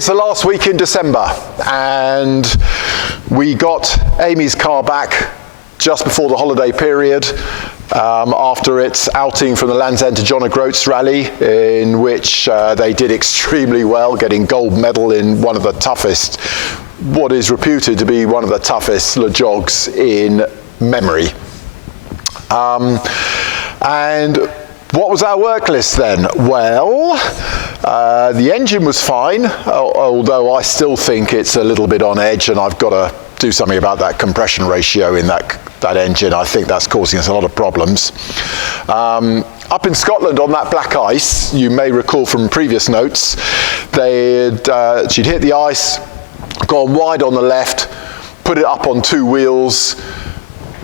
It's the last week in December, and we got Amy's car back just before the holiday period, after its outing from the Land's End to John O'Groats rally, in which they did extremely well, getting gold medal in one of the toughest, what is reputed to be one of the toughest LEJoGs in memory. And what was our work list then? Well, the engine was fine, although I still think it's a little bit on edge, and I've got to do something about that compression ratio in that engine. I think that's causing us a lot of problems. Up in Scotland on that black ice, you may recall from previous notes, she'd hit the ice, gone wide on the left, put it up on two wheels.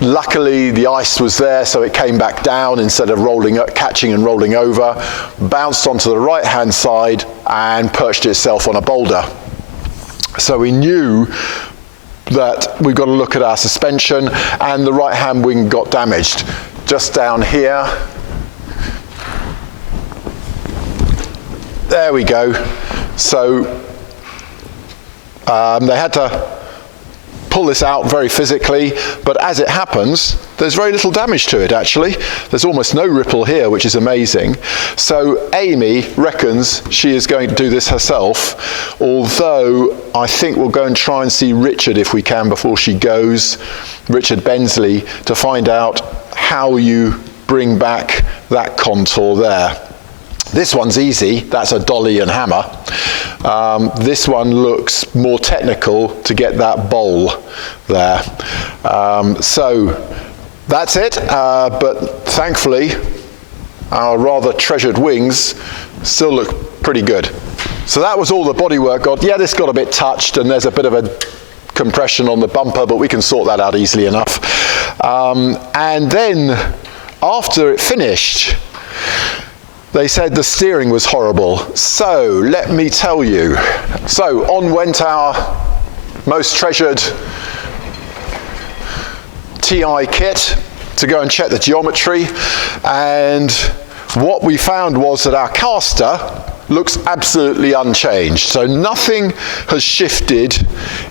Luckily, the ice was there, so it came back down instead of catching and rolling over, bounced onto the right-hand side and perched itself on a boulder. So we knew that we've got to look at our suspension, and the right-hand wing got damaged. Just down here. There we go. So they had to pull this out very physically, but as it happens, there's very little damage to it actually. There's almost no ripple here, which is amazing. So Amy reckons she is going to do this herself, although I think we'll go and try and see Richard if we can before she goes, Richard Bensley, to find out how you bring back that contour there. This one's easy, that's a dolly and hammer. This one looks more technical to get that bowl there. So that's it, but thankfully our rather treasured wings still look pretty good. So that was all the bodywork got. Yeah, this got a bit touched and there's a bit of a compression on the bumper, but we can sort that out easily enough. And then after it finished, they said the steering was horrible. So let me tell you. So on went our most treasured TI kit to go and check the geometry. And what we found was that our caster looks absolutely unchanged. So nothing has shifted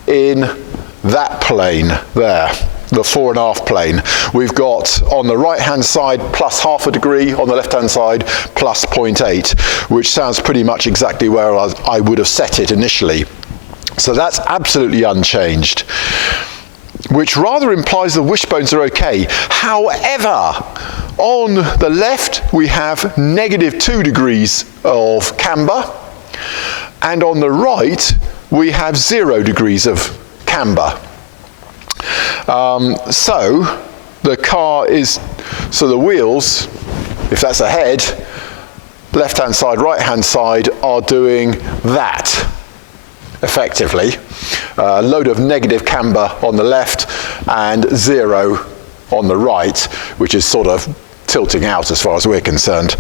in that plane there, the 4.5 plane. We've got on the right hand side plus ½ degree, on the left hand side plus 0.8, which sounds pretty much exactly where I would have set it initially. So that's absolutely unchanged, which rather implies the wishbones are okay. However, on the left we have -2 degrees of camber, and on the right we have 0 degrees of camber. So the car is, so the wheels, if that's ahead, left hand side, right hand side, are doing that effectively. A load of negative camber on the left and 0 on the right, which is sort of tilting out as far as we're concerned.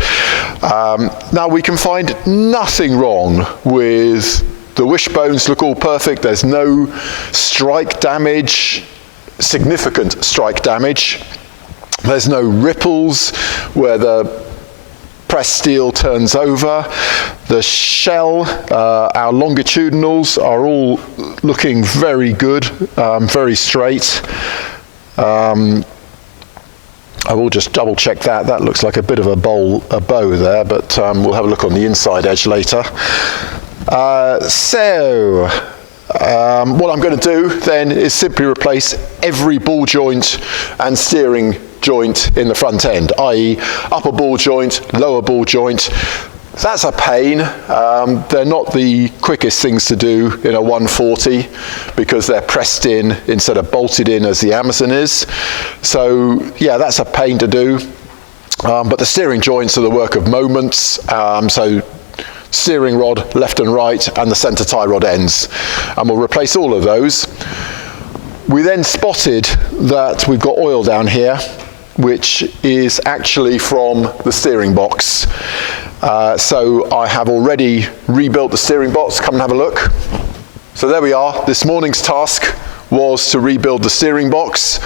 Now we can find nothing wrong with the wishbones, look all perfect. There's no strike damage, significant strike damage. There's no ripples where the pressed steel turns over. The shell, our longitudinals are all looking very good, very straight. I will just double check that. That looks like a bit of a bow there, but we'll have a look on the inside edge later. What I'm going to do then is simply replace every ball joint and steering joint in the front end, i.e. upper ball joint, lower ball joint. That's a pain. They're not the quickest things to do in a 140 because they're pressed in instead of bolted in as the Amazon is. So yeah, that's a pain to do. But the steering joints are the work of moments. So steering rod left and right and the center tie rod ends, and we'll replace all of those. We then spotted that we've got oil down here, which is actually from the steering box. So I have already rebuilt the steering box. Come and have a look. So there we are. This morning's task was to rebuild the steering box,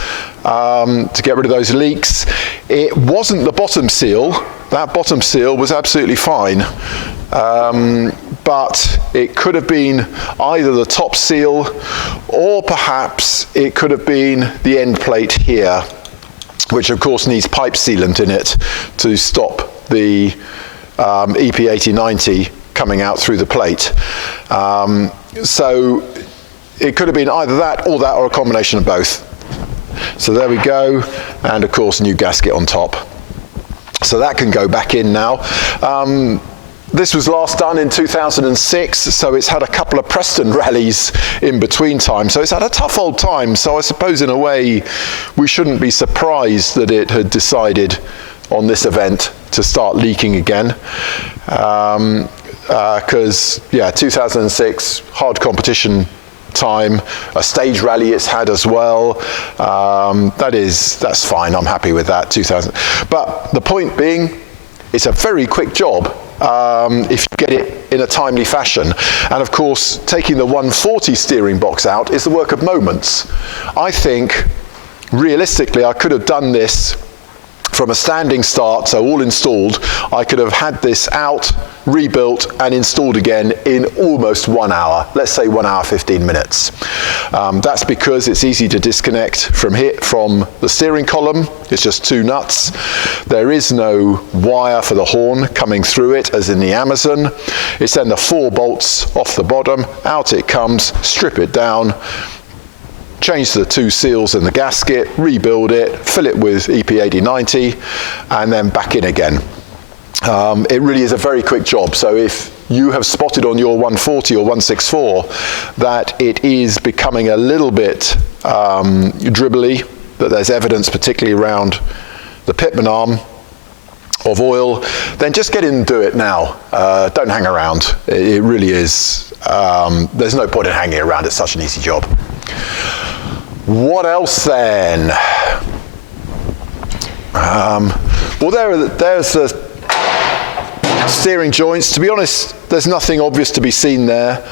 to get rid of those leaks. It wasn't the bottom seal. That bottom seal was absolutely fine. but it could have been either the top seal, or perhaps it could have been the end plate here, which of course needs pipe sealant in it to stop the EP8090 coming out through the plate. So it could have been either that, or a combination of both. So there we go, and of course new gasket on top. So that can go back in now. This was last done in 2006, so it's had a couple of Preston rallies in between time. So it's had a tough old time. So I suppose in a way we shouldn't be surprised that it had decided on this event to start leaking again. Because, yeah, 2006, hard competition time, a stage rally it's had as well. That's fine, I'm happy with that, 2000. But the point being, it's a very quick job if you get it in a timely fashion. And of course, taking the 140 steering box out is the work of moments. I think, realistically, I could have done this from a standing start, so all installed. I could have had this out, rebuilt and installed again in almost 1 hour, let's say 1 hour 15 minutes. That's because it's easy to disconnect from the steering column. It's just 2 nuts. There is no wire for the horn coming through it as in the Amazon. It's then the 4 bolts off the bottom, out it comes, strip it down, change the 2 seals in the gasket, rebuild it, fill it with EP8090, and then back in again. It really is a very quick job. So if you have spotted on your 140 or 164 that it is becoming a little bit dribbly, that there's evidence particularly around the pitman arm of oil, then just get in and do it now. Don't hang around. It really is, there's no point in hanging around. It's such an easy job. What else then? Well, there's the steering joints. To be honest, there's nothing obvious to be seen there.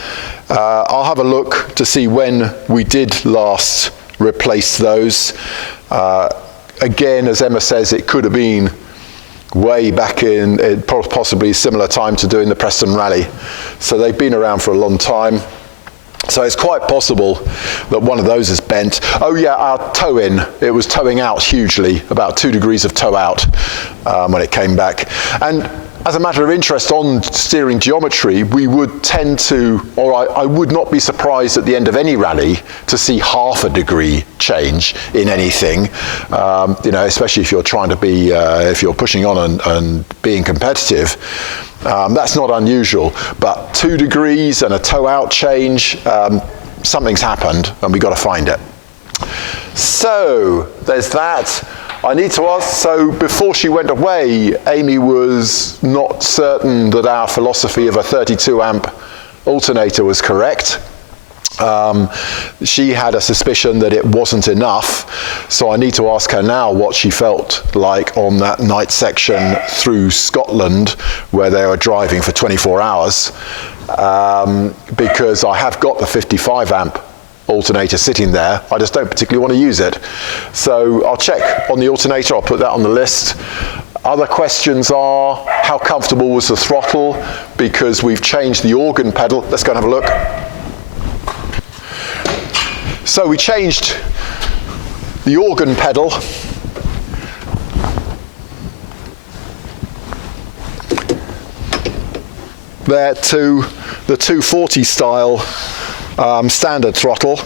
I'll have a look to see when we did last replace those. Again, as Emma says, it could have been way back in possibly similar time to doing the Preston Rally. So they've been around for a long time. So it's quite possible that one of those is bent. Oh yeah, our toe in. It was towing out hugely, about 2 degrees of tow out when it came back. And as a matter of interest on steering geometry, we would tend to, or I would not be surprised at the end of any rally to see half a degree change in anything, especially if you're trying to be, if you're pushing on and being competitive. That's not unusual, but 2 degrees and a tow out change, something's happened and we've got to find it. So there's that. I need to ask, so before she went away, Amy was not certain that our philosophy of a 32 amp alternator was correct. She had a suspicion that it wasn't enough, so I need to ask her now what she felt like on that night section through Scotland where they were driving for 24 hours, because I have got the 55 amp alternator sitting there. I just don't particularly want to use it. So I'll check on the alternator, I'll put that on the list. Other questions are, how comfortable was the throttle? Because we've changed the organ pedal. Let's go and have a look. So we changed the organ pedal. There to the 240 style standard throttle,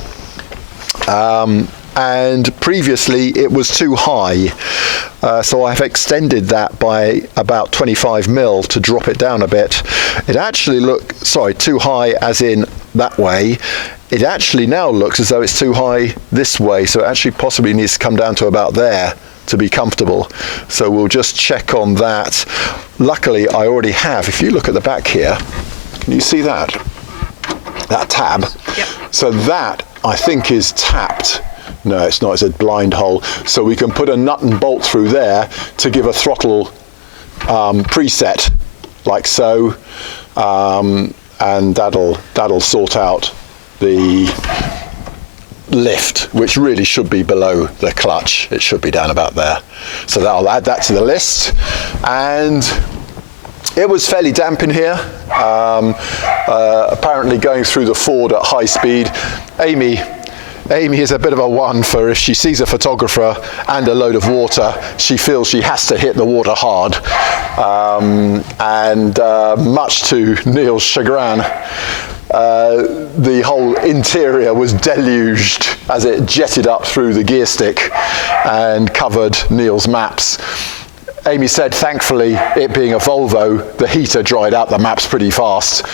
and previously it was too high, so I've extended that by about 25 mil to drop it down a bit. It actually too high as in that way. It actually now looks as though it's too high this way, so it actually possibly needs to come down to about there to be comfortable. So we'll just check on that. Luckily I already have, if you look at the back here, can you see that? That tab. Yep. So that I think is tapped. No, it's not, it's a blind hole. So we can put a nut and bolt through there to give a throttle preset, like so, and that'll sort out the lift, which really should be below the clutch. It should be down about there. So that'll add that to the list. And It was fairly damp in here, apparently going through the ford at high speed. Amy is a bit of a one for if she sees a photographer and a load of water, she feels she has to hit the water hard. Much to Neil's chagrin, the whole interior was deluged as it jetted up through the gear stick and covered Neil's maps. Amy said, thankfully, it being a Volvo, the heater dried out the maps pretty fast.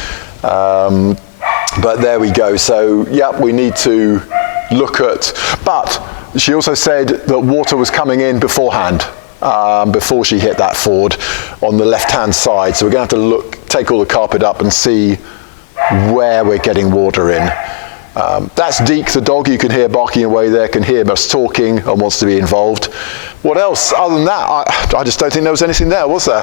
But there we go. So, yeah, we need to look at, but she also said that water was coming in beforehand, before she hit that ford on the left-hand side. So we're going to have to take all the carpet up and see where we're getting water in. That's Deke, the dog you can hear barking away there, can hear us talking and wants to be involved. What else? Other than that, I just don't think there was anything there, was there?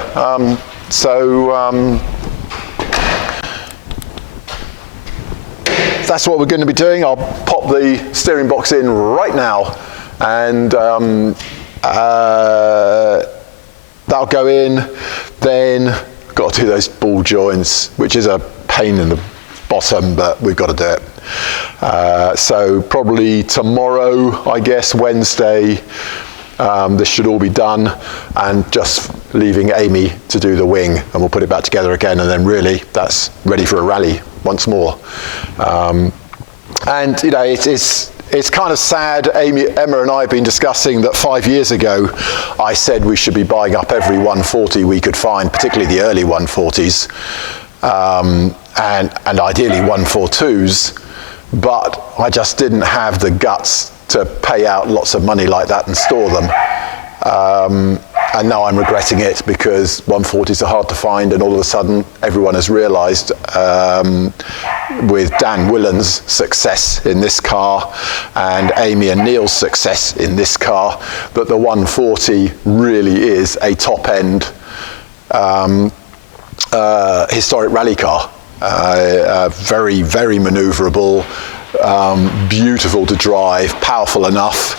That's what we're going to be doing. I'll pop the steering box in right now, and that'll go in. Then I've got to do those ball joints, which is a pain in the bottom, but we've got to do it. So probably tomorrow, I guess, Wednesday, this should all be done, and just leaving Amy to do the wing, and we'll put it back together again, and then really that's ready for a rally once more. And you know, it's kind of sad. Emma and I have been discussing that 5 years ago I said we should be buying up every 140 we could find, particularly the early 140s, and ideally 142s, but I just didn't have the guts to pay out lots of money like that and store them. And now I'm regretting it, because 140s are hard to find, and all of a sudden everyone has realised, with Dan Willen's success in this car and Amy and Neil's success in this car, that the 140 really is a top-end historic rally car. Very, very manoeuvrable, beautiful to drive, powerful enough,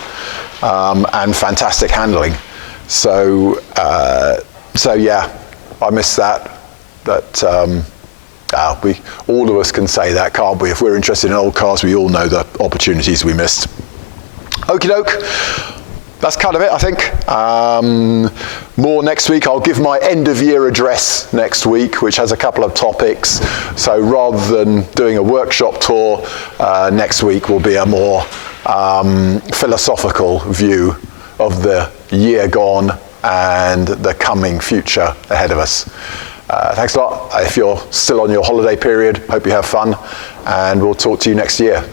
and fantastic handling. So yeah, I miss that. But all of us can say that, can't we? If we're interested in old cars, we all know the opportunities we missed. Okie doke. That's kind of it, I think. More next week. I'll give my end of year address next week, which has a couple of topics. So rather than doing a workshop tour, next week will be a more philosophical view of the year gone and the coming future ahead of us. Thanks a lot. If you're still on your holiday period, hope you have fun, and we'll talk to you next year.